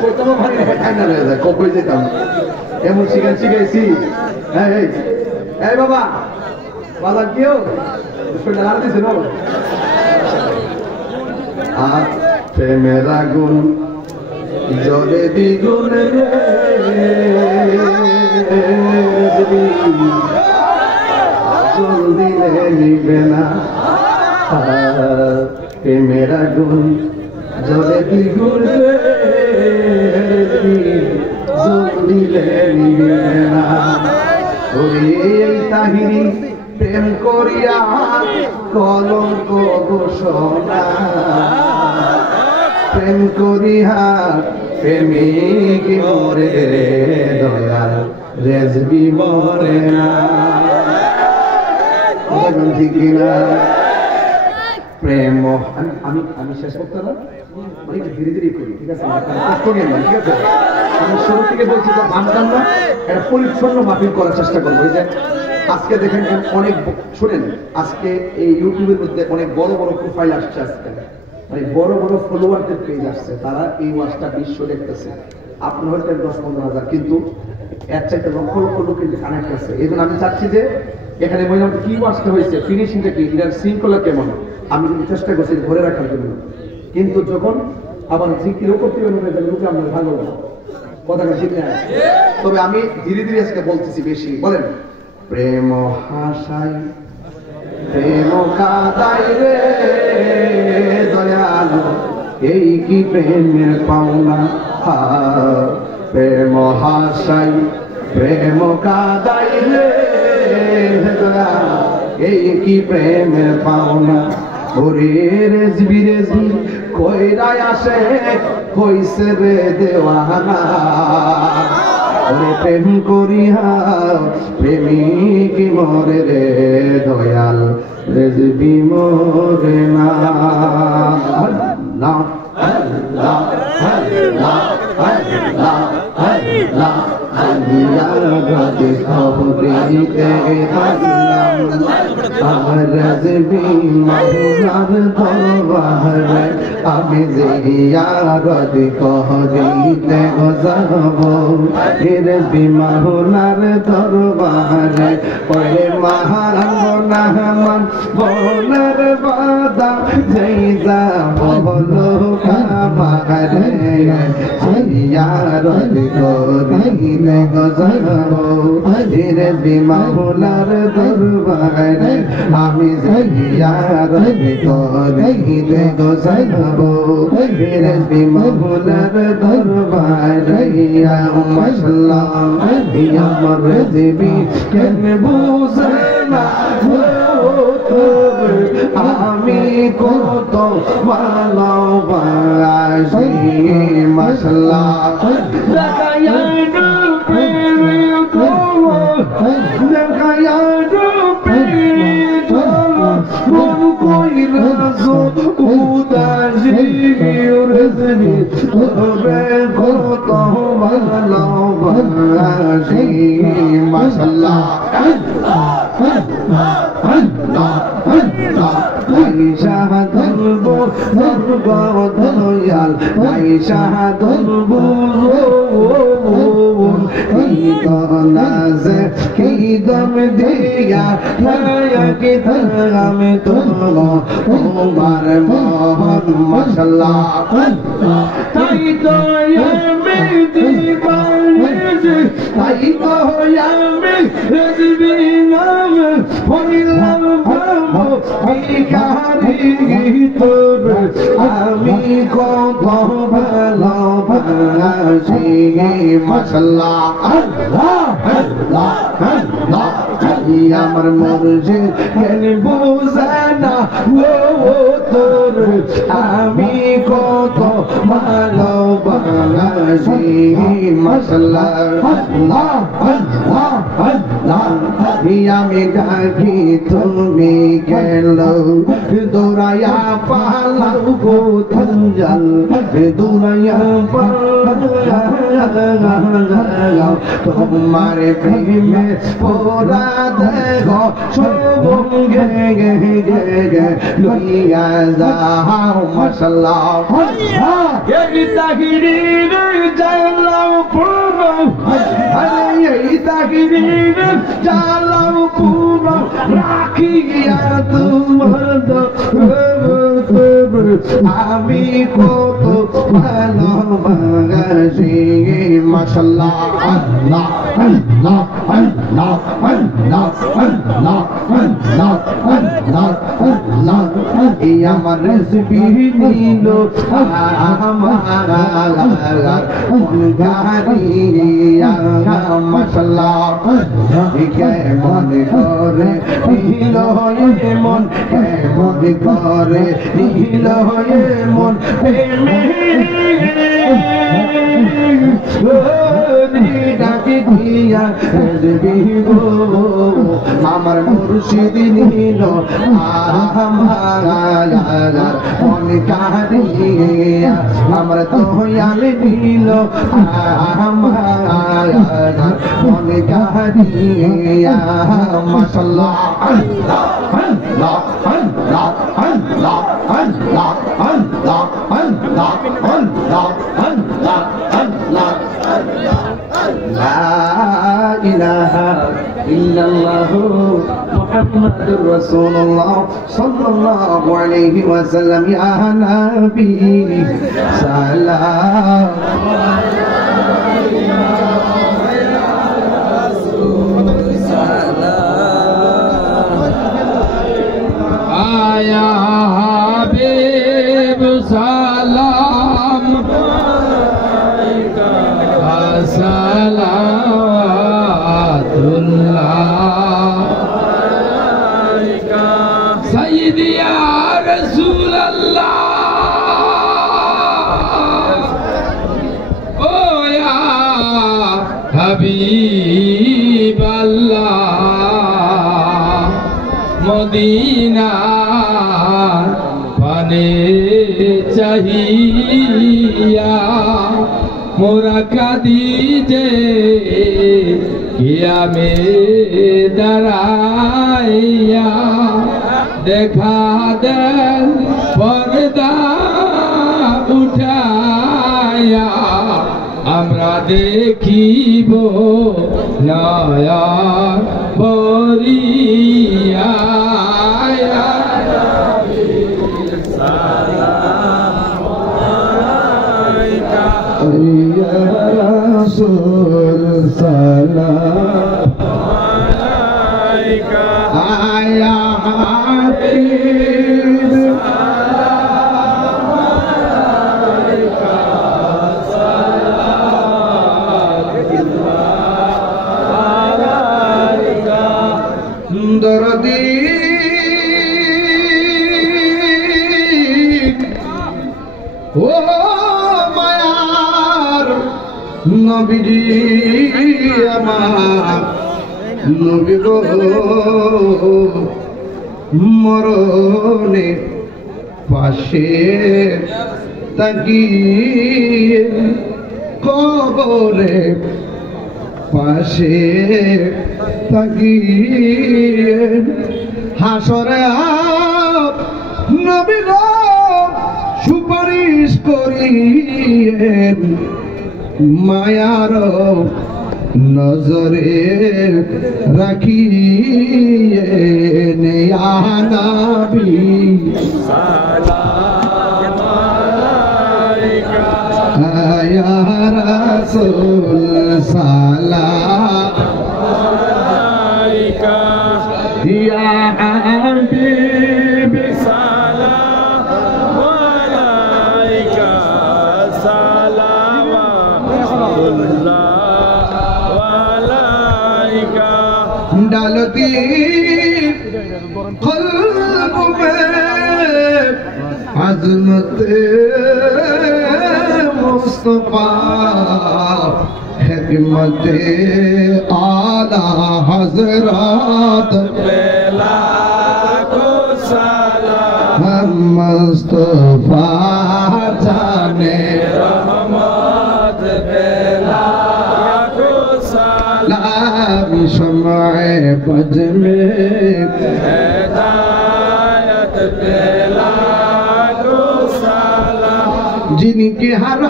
কইতাম ভাই খাইনা হয়ে যায় কই যেতাম এমন শিখাইছি হ্যাঁ এই বাবা বাজার কেউ আর দিছে না আর প্রেমের আগুন জলে দ্বিগুণ জল দিলে নিবে না প্রেমের আগুন জলে দ্বিগুণ জল দিলে নিবে না ওরে এই তাহিরি প্রেম করিয়া কলঙ্ক ঘোষণা প্রেম করিয়া প্রেমিক মরে দয়াল রেজবি মরে না ঠিক না প্রেম আমি শেষ করতে না ধীরে ধীরে করি ঠিক আছে ঠিক আছে আমি শুরু থেকে বলছি যে ভাবতাম না এটা পরিচ্ছন্ন মাফিল করার চেষ্টা করবো এই যে আজকে দেখেন অনেক শুনেন আজকে এই ইউটিউবের মধ্যে অনেক বড় বড় প্রোফাইল আসছে আজকে মানে বড় বড় ফলোয়ারদের পেজ আসছে তারা এই ওয়াজটা বিশ্ব দেখতেছে আপনার হয়তো 10-15,000 কিন্তু এর চাইতে লক্ষ লক্ষ লোক কিন্তু কানেক্ট আছে এই জন্য আমি চাচ্ছি যে এখানে মহিলাদের কি ওয়াজটা হয়েছে ফিনিশিংটা কি এটার শৃঙ্খলা কেমন আমি কিন্তু চেষ্টা করছি ধরে রাখার জন্য কিন্তু যখন আবার জিকিরও করতে হবে লোকে আমরা ভালো কথাটা ঠিক না তবে আমি ধীরে ধীরে আজকে বলতেছি বেশি বলেন প্রেম হাসাই প্রেম কাদাই রে দয়ালু এই কি প্রেমের পাওনা প্রেম হাসাই প্রেম কাদাই রে দয়ালু এই কি প্রেমের পাওনা ওরে রেজবি রেজবি কইরাই আসে কইছে রে দেওয়ানা ওরে প্রেম করিয়া প্রেমিক মরে রে দয়াল রেজবি মরে না আল্লাহ আল্লাহ আল্লাহ আল্লাহ আল্লাহ আল্লাহ রাতে খবরিতে আল্লাহ আমার রেজবি মাওলার দরবারে আমি জিয়ারত করিতে যাব রেজবি মাওলার দরবারে ওরে মহারানা মান বলার বাদা যেই যাব বলো কামারে জিয়ারত করিতে যাব রেজবি মাওলার দরবারে আমি জিয়ারত করিতে যাব রেজবি মাওলার দরবারে ইয়া মাশাআল্লাহ ইয়া রেজবি কেন বুঝে না আমি কত ভালোবাসি মাশাআল্লাহ দেখায়া দেখায়া মন কইরা উদাসী রেজবি তবে কত ভালোবাসি মাশাআল্লাহ শাহ ধরবো ধরবো দয়াল শাহ ধরবো নাজে কি দম দিয়া নায়কে ধরাম তোমার মোহন মাশাআল্লাহ তাই তো আমি দিবানে তাই তো আমি রেজবি নাম হইলাম বাবু ভিখারি তোর আমি কত ভালোবাসি মাশাআল্লাহ আল্লাহ আল্লাহ আল্লাহ আমার মুর্শিদ কেন বুঝে না ও তোর আমি কত ভালোবাসি মাশাআল্লাহ আল্লাহ আল্লাহ আল্লাহ আমি ডাকি তুমি গেল দৌড়াইয়া পালাও গো ধঞ্জল দৌড়াইয়া পালাও তোমার প্রেমে পোরা দেখো সব গে গে গে গে লইয়া যাও মাশাআল্লাহ এই তাহিরি পুরো আরে এই তাকবীর চালাও পুরো রাখিয়া তোমার আমি কত ভালোবাসি মাশাআল্লাহ আল্লাহ আল্লাহ আল্লাহ আল্লাহ আল্লাহ আল্লাহ আল্লাহ আল্লাহ এই আমার রেসিপি নিল আমার গারিয়া মাশাআল্লাহ কেমন করে নিল মন কেমন করে নিল মন ডাকি দিয়া আমার মুর্শিদ নিল মন কারিয়া আমার দয়াল নিল আমার মন কারিয়া মাশাআল্লাহ আল্লাহ আল্লাহ আল্লাহ আল্লাহ আল্লাহ আল্লাহ আল্লাহ আল্লাহ আল্লাহ আল্লাহ লা ইলাহা ইল্লাল্লাহ মুহাম্মাদুর রাসূলুল্লাহ সাল্লাল্লাহু আলাইহি ওয়াসাল্লাম ইয়া নবী সালাম आया हबीब सलाम सलावतुल्लाह सय्यदी या रसूल अल्लाह ओ या हबीब अल्लाह मदीना पाने चाहिया मोरा कादीजे किया में दराया देखा देन पर्दा उठाया আমরা দেখিব নয়ন ভরিয়া রাসূল সালাম আলাইকা আয়া হাবিব সালাম আলাইকা সালাম আলাইকা দরদি ও নবীজি আমার নবী গো মরণে পাশে তাকিয়ে কবরে পাশে তাকিয়ে হাসরে নবী গো সুপারিশ করিয়ে মায়ার নজরে রাখিয়ে নেয়া নবী সালাম আলাইকা ইয়া রাসূল সালাম আলাইকা ইয়া হাবিব সালাম আলাইকা সালাম डालती क़ल्ब में अज़मत मुस्तफ़ा हिकमत आला हज़रात बेला को सलाम मुस्तफ़ा जाने रहमत बेला शम्अ बज में हिदायत बेला को सलाम जिनके हर